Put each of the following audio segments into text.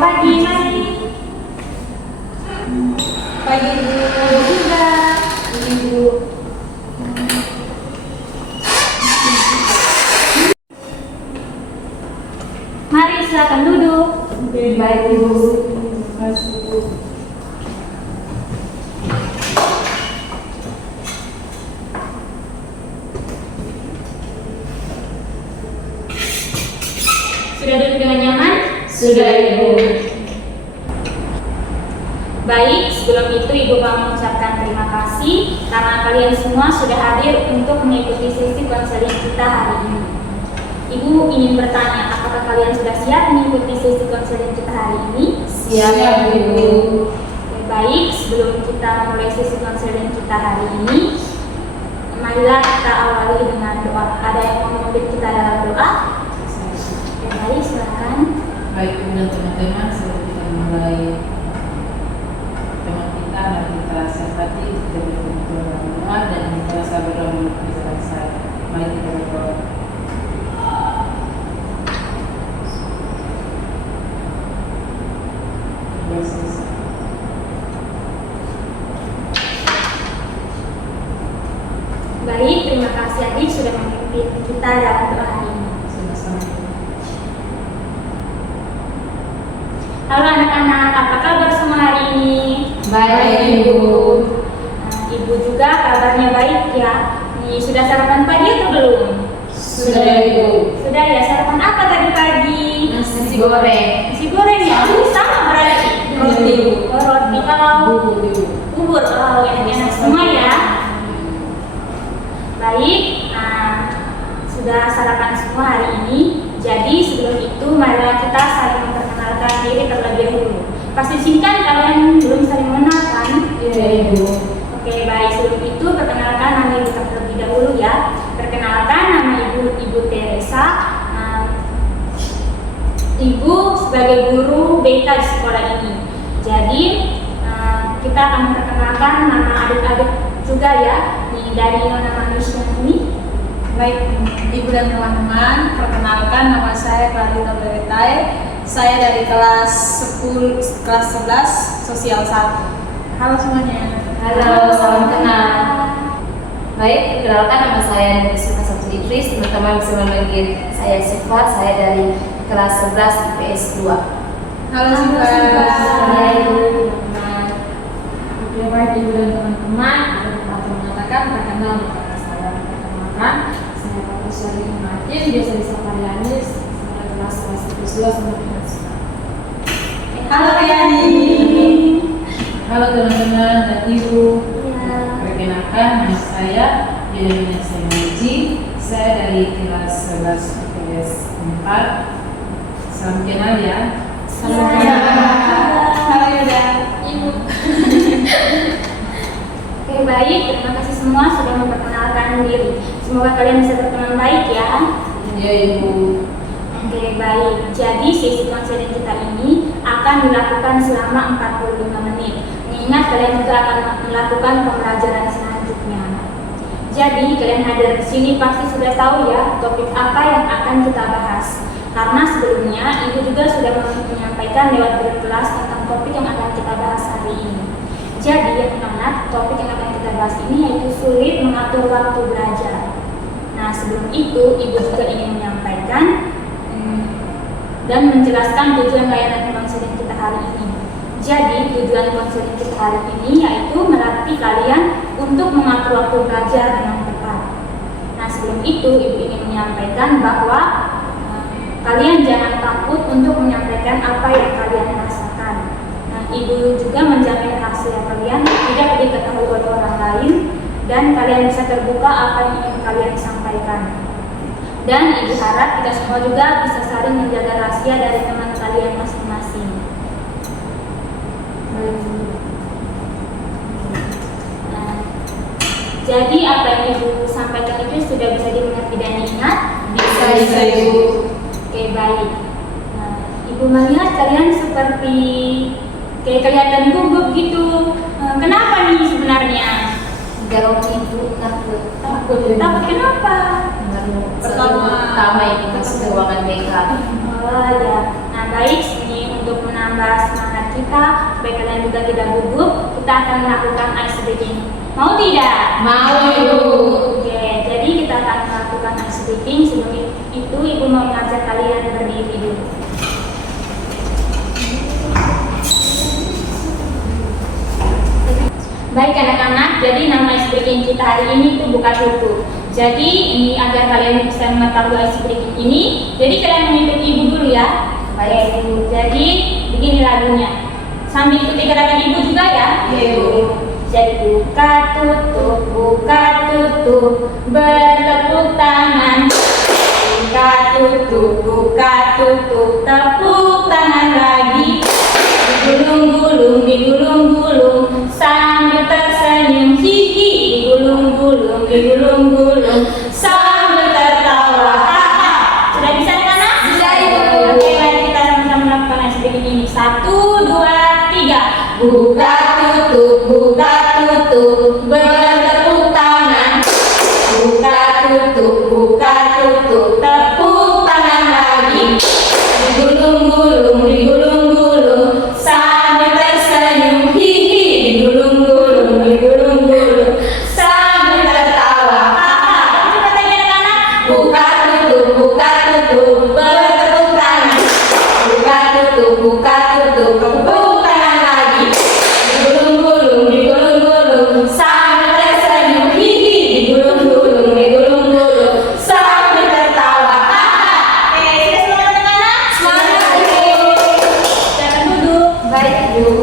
pagi, mari. Pagi Ibu. Juga. Ibu. Mari silakan duduk. Baik Ibu. Terima kasih Ibu. Sudah duduk dengan nyaman? Sudah Ibu. Baik, sebelum itu Ibu mau mengucapkan terima kasih karena kalian semua sudah hadir untuk mengikuti sesi konseling kita hari ini. Ibu ingin bertanya, apakah kalian sudah siap mengikuti sesi konseling kita hari ini? Siap Ibu. Oke, baik, sebelum kita mulai sesi konseling kita hari ini, marilah kita awali dengan doa. Ada yang mau memimpin kita dalam doa? Oke, baik, silakan. Baik Ibu dan teman-teman, sebelum kita mulai tema kita, mari kita sehati, kita berkumpul dalam doa dan kita sabar dalam kebijakan saya. Mari kita berdoa. Yesus. Baik, terima kasih Adik sudah memimpin kita dalam doa hari ini. Sama-sama. Halo anak-anak, apa kabar semua hari ini? Baik Ibu. Nah, Ibu juga kabarnya baik ya. Nih, sudah sarapan pagi atau belum? Sudah Ibu. Sudah ya, sarapan apa tadi pagi? Nasi goreng. Nasi goreng ya? Sama berarti. Roti Ibu. Oh, roti kalau Bubur Ibu. bubur, oh enak-enak semua ya. Baik, sudah sarapan semua hari ini. Jadi sebelum itu marilah kita saling memperkenalkan diri terlebih dahulu. Pasti singkat kalian belum saling mengenal kan? Iya Ibu. Oke, baik, sebelum itu perkenalkan nama Ibu terlebih dahulu ya. Perkenalkan nama Ibu Teresa. Ibu sebagai guru BK di sekolah ini. Jadi kita akan memperkenalkan nama adik-adik juga ya. Nih, dari Nona Manusia ini. Baik, Ibu dan teman-teman, perkenalkan nama saya Clarita Beretai. Saya dari kelas 11 Sosial 1. Halo semuanya. Halo, salam kenal. Baik, perkenalkan nama saya Nurisuka Sabtu Idris. Teman-teman bisa memanggil saya Siva. Saya dari kelas 11 IPS 2. Halo Siva. Siva. Oke, baik Ibu dan teman-teman, ada pepatah mengatakan terkenal maka saya perkenalkan. Saya Pak Syarif Martin, biasa disapa Yani, saya kelas 11 sampai kelas 1. Halo Yani. Halo teman-teman dan Ibu. Ya. Perkenalkan nama saya Yelena Semaji. Saya dari kelas 11 IPS 4. Salam kenal ya. Salam Ya. kenal. Halo Yuda. Ibu. Oke, baik, terima kasih semua sudah memperkenalkan diri. Semoga kalian bisa berteman baik ya. Ya Ibu. Oke, baik. Jadi sesi konseling kita ini akan dilakukan selama 45 menit. Mengingat kalian juga akan melakukan pembelajaran selanjutnya. Jadi kalian hadir di sini pasti sudah tahu ya topik apa yang akan kita bahas. Karena sebelumnya Ibu juga sudah menyampaikan lewat grup kelas tentang topik yang akan kita bahas hari ini. Jadi anak-anak, topik yang akan kita bahas ini yaitu sulit mengatur waktu belajar. Nah, sebelum itu Ibu juga ingin menyampaikan dan menjelaskan tujuan layanan konseling kita hari ini. Jadi tujuan konseling kita hari ini yaitu melatih kalian untuk mengatur waktu belajar dengan tepat. Nah, sebelum itu Ibu ingin menyampaikan bahwa kalian jangan takut untuk menyampaikan apa yang kalian rasakan. Nah, Ibu juga menjamin hasil kalian tidak diketahui oleh orang lain dan kalian bisa terbuka apa yang ingin kalian sampaikan. Dan Ibu harap kita semua juga bisa saling menjaga rahasia dari teman kalian masing-masing. Nah, jadi apa yang Ibu sampaikan itu sudah bisa dimengerti dan diingat? Bisa Ibu. Oke, baik. Nah, Ibu melihat kalian seperti kayak kelihatan gugup gitu. Kenapa nih sebenarnya? Garong Ibu takut. Takut kenapa? Pertama itu masuk ke ruangan BK. Oh ya. Nah, baik, ini untuk untuk menambah semangat kita supaya kalian juga tidak gugup, kita akan melakukan ice breaking. Mau tidak? Mau, Ibu. Oke, jadi kita akan melakukan ice breaking. Sebelum itu Ibu mau mengajak kalian berdiri dulu. Baik anak-anak, jadi nama ice breaking kita hari ini itu buka tutup. Jadi ini agar kalian bisa mengetahui ice breaking ini, jadi kalian mengikuti Ibu dulu ya. Baik Ibu. Jadi begini lagunya. Sambil ikuti gerakan Ibu juga ya. Iya, Ibu. Jadi buka tutup, bertepuk tangan. Buka tutup, tepuk tangan lagi. Digulung-gulung, sambil tersenyum, hihi. Digulung-gulung, sambil tertawa, haha. Sudah bisa anak-anak? Sudah, Ibu. Oke, mari kita sama-sama melakukan ice breaking ini. 1, 2, 3. Buka tutup, bertepuk tangan. Buka tutup, tepuk tangan lagi. Digulung-gulung, sambil tersenyum, hihi. Digulung-gulung, sambil tertawa, haha. Cepat lagi anak-anak. Buka tutup, bertepuk tangan. Buka tutup, tepuk tangan lagi. Digulung-gulung, sambil tersenyum, hihi. Digulung-gulung, sambil tertawa, haha. Oke, sudah semua anak-anak? Semangat, Ibu. Silakan duduk. Baik, Ibu.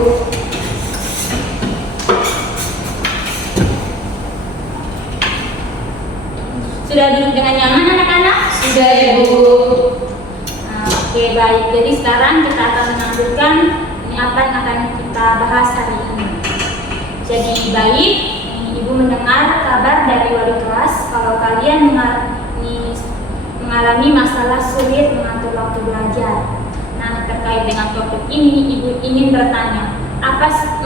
Sudah duduk dengan nyaman anak-anak? Sudah, Ibu. Oke, baik. Jadi sekarang kita akan melanjutkan ini apa yang akan kita bahas hari ini. Jadi baik, Ibu mendengar kabar dari wali kelas kalau kalian mengalami masalah sulit mengatur waktu belajar. Nah, terkait dengan topik ini, Ibu ingin bertanya,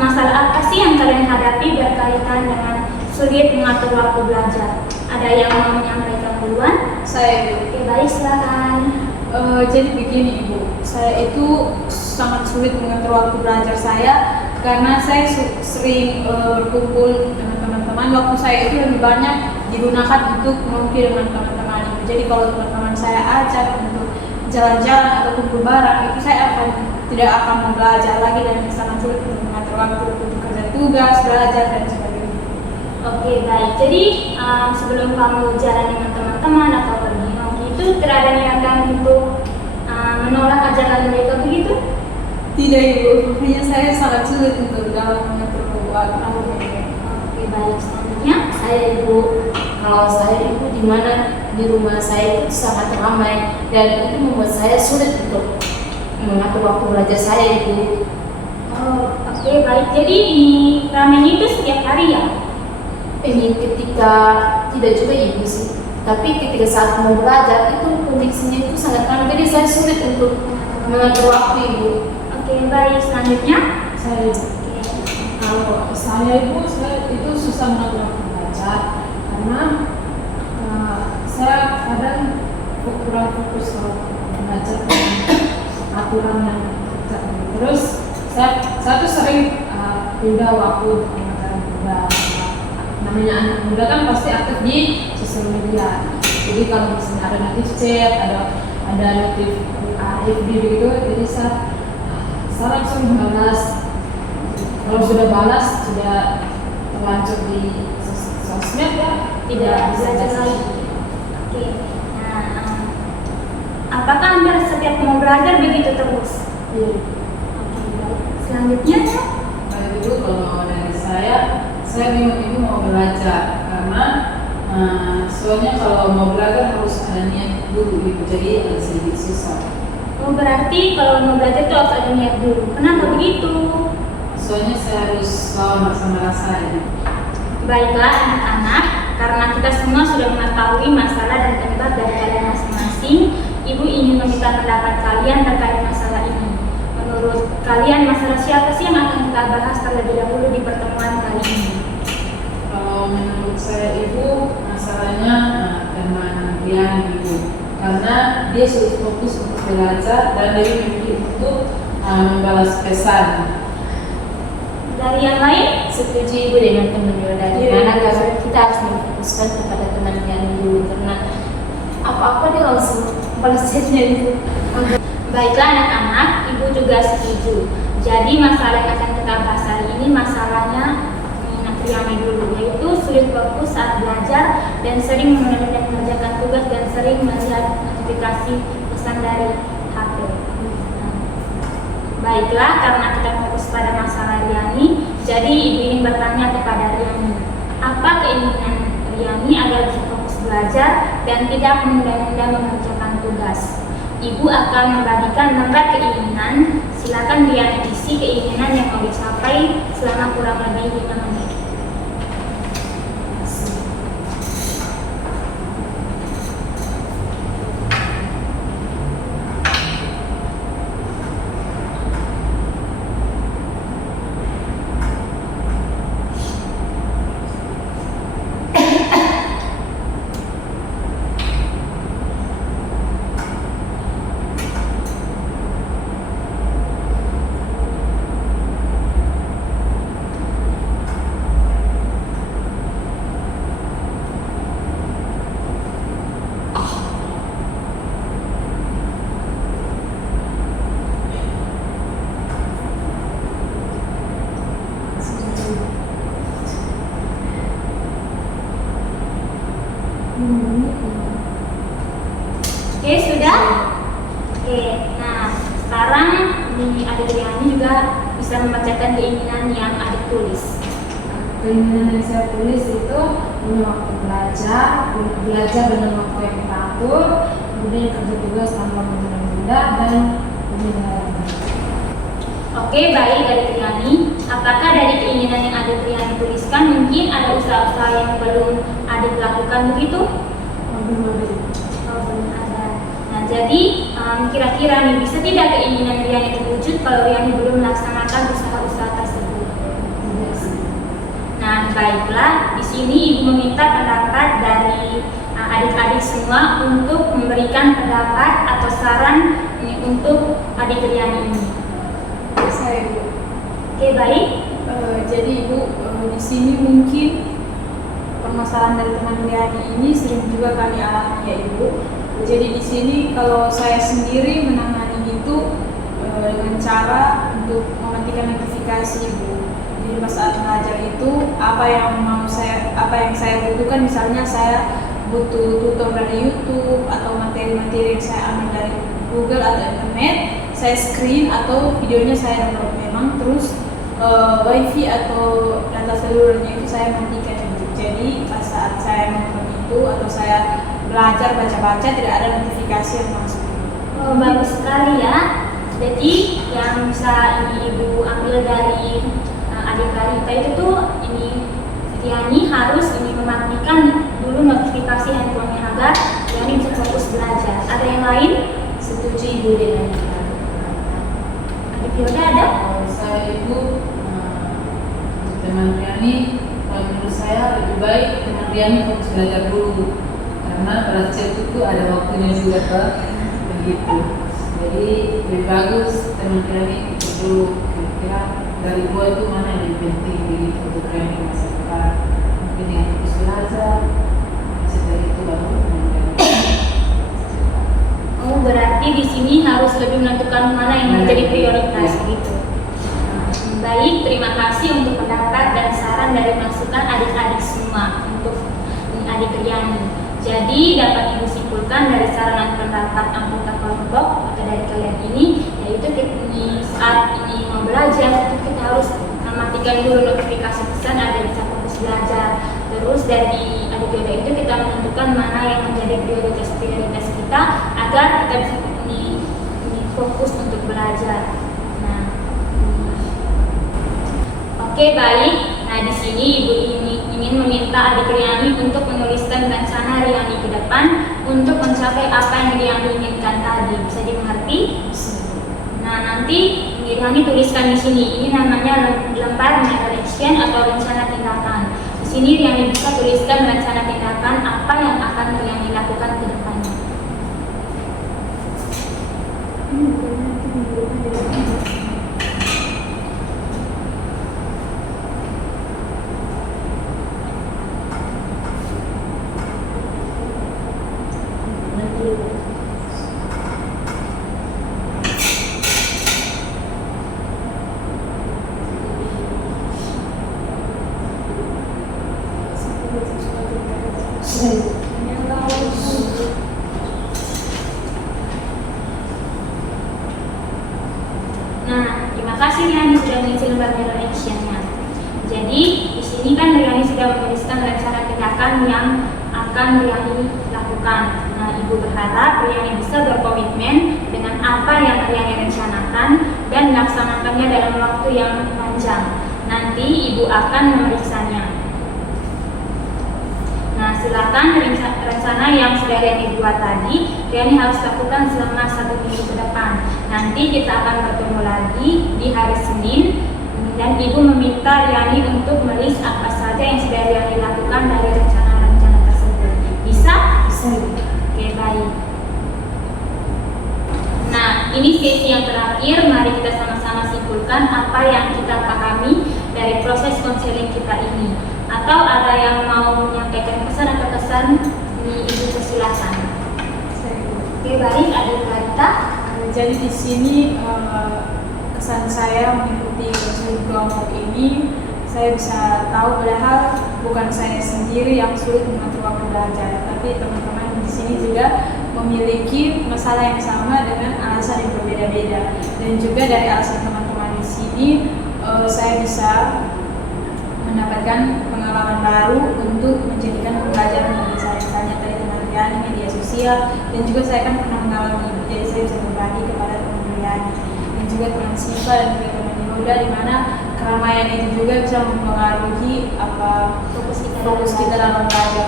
masalah apa sih yang kalian hadapi berkaitan dengan sulit mengatur waktu belajar? Ada yang mau menyampaikan duluan? Saya Ibu. Oke, baik, silakan. Jadi begini Ibu, saya itu sangat sulit mengatur waktu belajar saya karena saya sering berkumpul dengan teman-teman. Waktu saya itu lebih banyak digunakan untuk ngopi dengan teman-teman Ibu. Jadi kalau teman-teman saya ajak untuk jalan-jalan atau kumpul bareng, itu saya tidak akan mau belajar lagi dan sangat sulit untuk mengatur waktu untuk kerja tugas, belajar dan sebagainya. Oke, baik. Jadi sebelum kamu jalan dengan teman-teman atau pergi ngopi itu tidak ada niatan untuk menolak ajaran mereka begitu? Tidak Ibu, hanya saya sangat sulit untuk dalam mengatur waktu. Oke, baik. Selanjutnya, Saya, Ibu. Kalau saya, Ibu, di mana di rumah saya itu sangat ramai dan itu membuat saya sulit untuk mengatur waktu belajar saya, Ibu. oh, oke, baik. Jadi ini ramen itu setiap hari ya? Ini ketika tidak juga Ibu sih, tapi ketika saat mau belajar itu kondisinya itu sangat ramai, jadi saya sulit untuk mengatur waktu, Ibu. Oke, baik. Selanjutnya, Saya oke. kalau saya itu susah mengatur waktu belajar karena saya kadang kurang fokus kalau belajar dengan aturan yang ketat. Terus saya tuh sering pindah waktu untuk mengajar muda. Namanya anak muda kan pasti aktif di sosial media. Jadi kalau misalnya ada notif chat, ada notif FB begitu, jadi saya langsung balas. Kalau sudah balas, sudah terlanjur di sosmed ya, Tidak bisa belajar baca. lagi. Oke. Nah, apakah Anda setiap mau belajar begitu terus? Iya. Oke, baik. Selanjutnya, Baik Ibu, kalau dari saya bingung Ibu mau belajar karena soalnya kalau mau belajar harus ada niat dulu Ibu, jadi agak sedikit susah. oh berarti kalau mau belajar itu harus ada niat dulu. Kenapa begitu? Soalnya saya harus lawan sama rasa ini. Baiklah anak-anak, karena kita semua sudah mengetahui masalah dan penyebab dari kalian masing-masing, Ibu ingin meminta pendapat kalian terkait masalah ini. Menurut kalian masalah siapa sih yang akan kita bahas terlebih dahulu di pertemuan kali ini? Kalau menurut saya Ibu, masalahnya teman Rian Ibu, karena dia sulit fokus untuk belajar dan dia memilih untuk membalas pesan. Dari yang lain? Setuju Ibu dengan teman Yoda, dimana karena kita harus memfokuskan kepada teman yang dulu, karena apa-apa dia langsung balas chatnya itu. Baiklah anak-anak, Ibu juga setuju. Jadi masalah yang akan kita bahas hari ini masalahnya Priani dulu, yaitu sulit fokus saat belajar dan sering mengerjakan tugas dan sering melihat notifikasi pesan dari HP. Baiklah, karena kita fokus pada masalah Riani, jadi Ibu ingin bertanya kepada Riani, apa keinginan Riani agar bisa fokus belajar dan tidak menunda-nunda mengerjakan tugas? Ibu akan membagikan 4 keinginan. Silakan Riani isi keinginan yang mau dicapai selama kurang lebih 5 menit. Oke, sudah? Oke, nah sekarang adik Riani juga bisa membacakan keinginan yang adik tulis. Keinginan yang saya tulis itu punya waktu belajar dengan waktu yang teratur, kemudian kerja tugas tanpa menunda-nunda, dan kemudian Oke, baik adik Riani. Apakah dari keinginan yang adik Riani tuliskan mungkin ada usaha-usaha yang belum adik lakukan begitu? belum ada. Oh, belum ada. Nah, jadi kira-kira nih bisa tidak keinginan Riani terwujud kalau Riani belum melaksanakan usaha-usaha tersebut? Nah, baiklah. Di sini Ibu meminta pendapat dari adik-adik semua untuk memberikan pendapat atau saran untuk adik Riani ini. Saya Ibu. Oke, baik. Jadi Ibu, di sini mungkin permasalahan dari teman Riani ini sering juga kami alami ya Ibu. Jadi di sini kalau saya sendiri menangani itu dengan cara untuk mematikan notifikasi Ibu. Jadi pas saat belajar itu apa yang saya butuhkan, misalnya saya butuh tutor dari YouTube atau materi-materi yang saya ambil dari Google atau internet, saya screen atau videonya saya download memang, terus wifi atau data seluruhnya itu saya matikan. Jadi pas saat saya nonton itu atau saya belajar baca-baca tidak ada notifikasi yang masuk. Oh, bagus sekali ya. Jadi yang bisa ini Ibu ambil dari adik balita itu tuh ini Riani harus ini mematikan dulu notifikasi handphonenya agar Riani bisa fokus belajar. Ada yang lain? Setuju Ibu dengan Adik Yoda ada? Kalau saya Ibu, teman Riani, kalau menurut saya lebih baik teman Riani fokus belajar dulu, karena pada chat itu ada waktunya juga ke begitu. Jadi lebih bagus teman Riani itu dulu, kira-kira dari dua itu mana yang lebih penting begitu untuk Riani di masa depan. Mungkin yang fokus belajar, setelah itu baru teman Riani. Oh, berarti di sini harus lebih menentukan mana yang menjadi prioritas gitu. Baik, terima kasih untuk pendapat dan saran dari masukan adik-adik semua untuk adik Riani. Jadi dapat Ibu simpulkan dari saran dan pendapat anggota kelompok atau dari kalian ini, yaitu saat ini mau belajar itu kita harus mematikan dulu notifikasi pesan agar bisa fokus belajar. Terus dari adik Yoda itu kita menentukan mana yang menjadi prioritas kita agar kita bisa fokus untuk belajar. Oke, baik. Nah, di sini Ibu ingin meminta adik Riani untuk menuliskan rencana Riani ke depan untuk mencapai apa yang Riani inginkan tadi. Bisa dimengerti? Nah, nanti Riani tuliskan di sini. Ini namanya lembar mengenai action atau rencana tindakan. Di sini Riani bisa tuliskan rencana tindakan apa yang akan Riani lakukan ke depannya. kasih Riani sudah mengisi lembar mirror action-nya. Jadi di sini kan Riani sudah menuliskan rencana tindakan yang akan Riani lakukan. Nah, Ibu berharap Riani bisa berkomitmen dengan apa yang Riani rencanakan dan melaksanakannya dalam waktu yang panjang. Nanti Ibu akan memeriksanya. Nah, silakan rencana yang sudah Riani buat tadi, Riani harus lakukan selama 1 minggu ke depan. Nanti kita akan bertemu lagi di hari Senin, dan Ibu meminta Riani untuk melis apa saja yang sudah Riani lakukan dari rencana-rencana tersebut. Bisa? Bisa. Oke, baik. Nah, ini sesi yang terakhir. Mari kita sama-sama simpulkan apa yang kita pahami dari proses konseling kita ini. Atau ada yang mau menyampaikan pesan atau kesan, ini Ibu persilakan. Oke, baik. Ada Clarita. Jadi di sini kesan saya mengikuti konseling kelompok ini, saya bisa tahu padahal bukan saya sendiri yang sulit mengatur waktu belajar, tapi teman-teman di sini juga memiliki masalah yang sama dengan alasan yang berbeda-beda. Dan juga dari alasan teman-teman di sini, saya bisa mendapatkan pengalaman baru untuk menjadikan pembelajaran bagi saya. Misalnya tadi teman Riani, media sosial, dan juga saya kan pernah mengalami itu, jadi saya bisa berbagi kepada teman Riani, dan juga teman Siva dan juga teman Yoda, di mana keramaian itu juga bisa mempengaruhi fokus kita dalam belajar.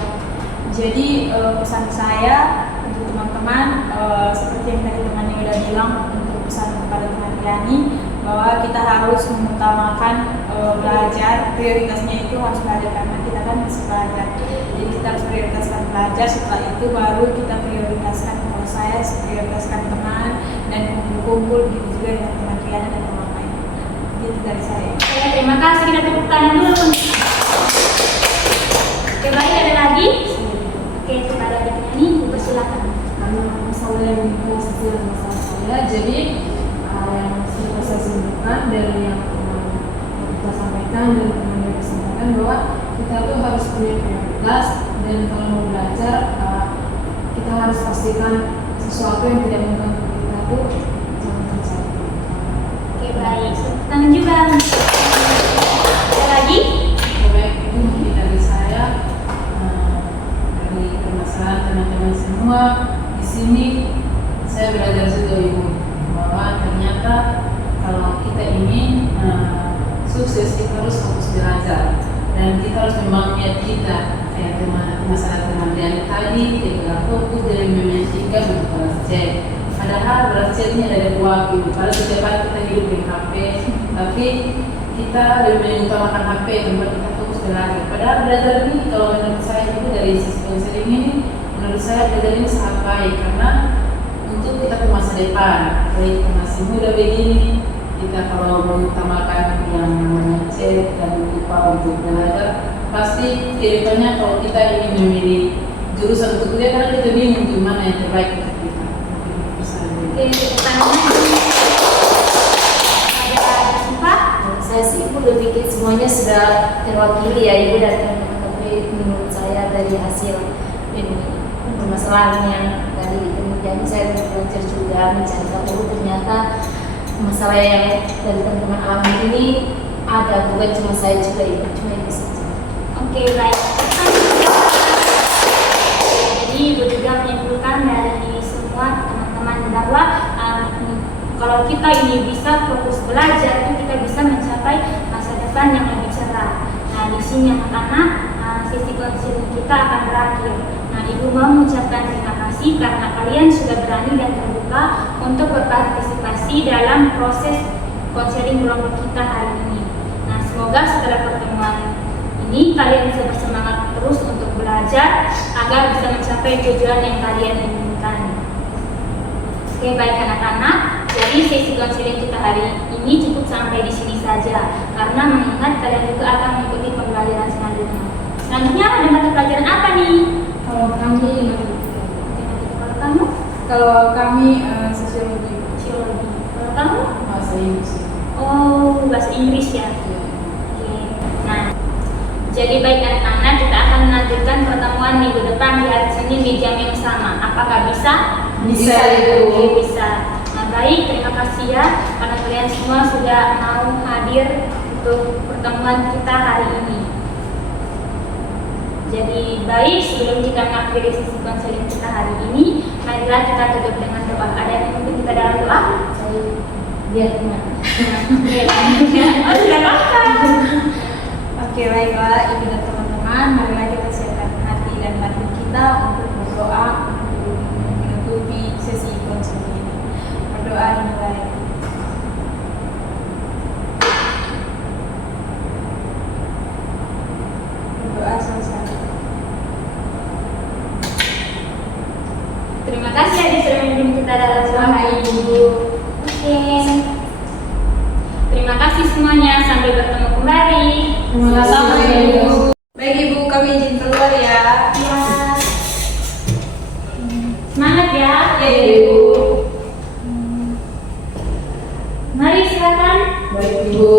Jadi pesan saya untuk teman-teman, seperti yang tadi teman Yoda bilang, untuk pesan kepada teman Riani, bahwa kita harus mengutamakan belajar, prioritasnya itu harus belajar karena kita kan masih belajar. Jadi kita harus prioritaskan belajar, setelah itu baru kita prioritaskan, kalau saya prioritaskan teman dan kumpul-kumpul, gitu juga dengan teman Riana dan teman lain. Gitu dari saya. Oke, terima kasih. Kita tepuk tangan dulu. Oke, baik. Ada lagi? Oke, kepada Riani, Ibu persilakan. Karena masalah yang sesuai dengan masalah saya, jadi yang sudah saya simpulkan dari yang kita sampaikan dan teman yang disampaikan, bahwa kita tuh harus punya prioritas, dan kalau mau belajar kita harus pastikan sesuatu yang tidak mengganggu kita tuh jangan terjadi. Oke, baik. Tepuk tangan juga. Ada lagi? Baik, itu mungkin dari saya, dari permasalahan teman-teman semua di sini. Saya belajar juga Ibu, bahwa ternyata kalau kita ingin sukses, kita harus fokus belajar, dan kita harus membangun niat kita. Kayak masalah teman yang tadi, kita fokus dari mementingkan untuk balas chat. Padahal balas chat ini ada dua waktu. Kalau setiap hari kita hidup di HP, tapi kita lebih mengutamakan HP tempat kita fokus belajar. Padahal belajar ini, kalau menurut saya itu dari sisi konseling ini, menurut saya belajar ini sangat baik, karena untuk kita ke masa depan, baik kita masih muda begini, kita kalau mengutamakan yang namanya chat dan lupa untuk belajar, pasti kedepannya kalau kita ingin memilih jurusan untuk kuliah, karena kita bingung gimana yang terbaik untuk kita. Oke, tepuk tangan. Ada Siva? Saya sih Ibu berpikir semuanya sudah terwakili ya Ibu, dan tapi menurut saya dari hasil ini permasalahan yang tadi kemudian saya belajar juga mencari tahu ternyata masalah yang dari teman-teman alami ini ada, bukan cuma saya juga Ibu, cuma Ibu saja. Oke, baik. Jadi Ibu juga menyimpulkan dari semua teman-teman bahwa kalau kita ini bisa fokus belajar, itu kita bisa mencapai masa depan yang lebih cerah. Nah, di sini anak-anak, sesi konseling kita akan berakhir. Nah, Ibu mau mengucapkan terima kasih karena kalian sudah berani dan terbuka untuk berpartisipasi dalam proses konseling kelompok kita hari ini. Nah, semoga setelah pertemuan ini kalian bisa bersemangat terus untuk belajar agar bisa mencapai tujuan yang kalian inginkan. Oke, baik anak-anak. Jadi sesi konseling kita hari ini cukup sampai di sini saja, karena mengingat kalian juga akan mengikuti pembelajaran selanjutnya. Selanjutnya ada mata pelajaran apa nih? Kalau kami Kalau kamu? Kalau kami sosiologi. Sosiologi. Kalau kamu? Bahasa Inggris. Oh, bahasa Inggris ya. Oke. Nah, jadi baik anak-anak, kita akan melanjutkan pertemuan minggu depan di hari Senin di jam yang sama. Apakah bisa? Bisa, Ibu. Oke, bisa. Nah, baik, terima kasih ya. karena kalian semua sudah mau hadir untuk pertemuan kita hari ini. Jadi baik, sebelum kita mengakhiri sesi konseling kita hari ini, marilah kita tutup dengan doa. Ada yang mungkin kita dalam doa? Saya biar teman. Oh, sudah makan. Oke, baiklah ibu dan teman-teman, marilah kita siapkan hati dan batin kita untuk berdoa untuk menutupi sesi konseling ini. Berdoa dimulai. Berdoa selesai. Terima kasih adik sudah menunjuk kita dalam doa ibu. Oke. Terima kasih semuanya, sampai bertemu kembali. Terima kasih Ibu. Baik ibu, kami izin keluar ya. Ya. Semangat ya. Ya ibu. Mari silakan. Baik Ibu.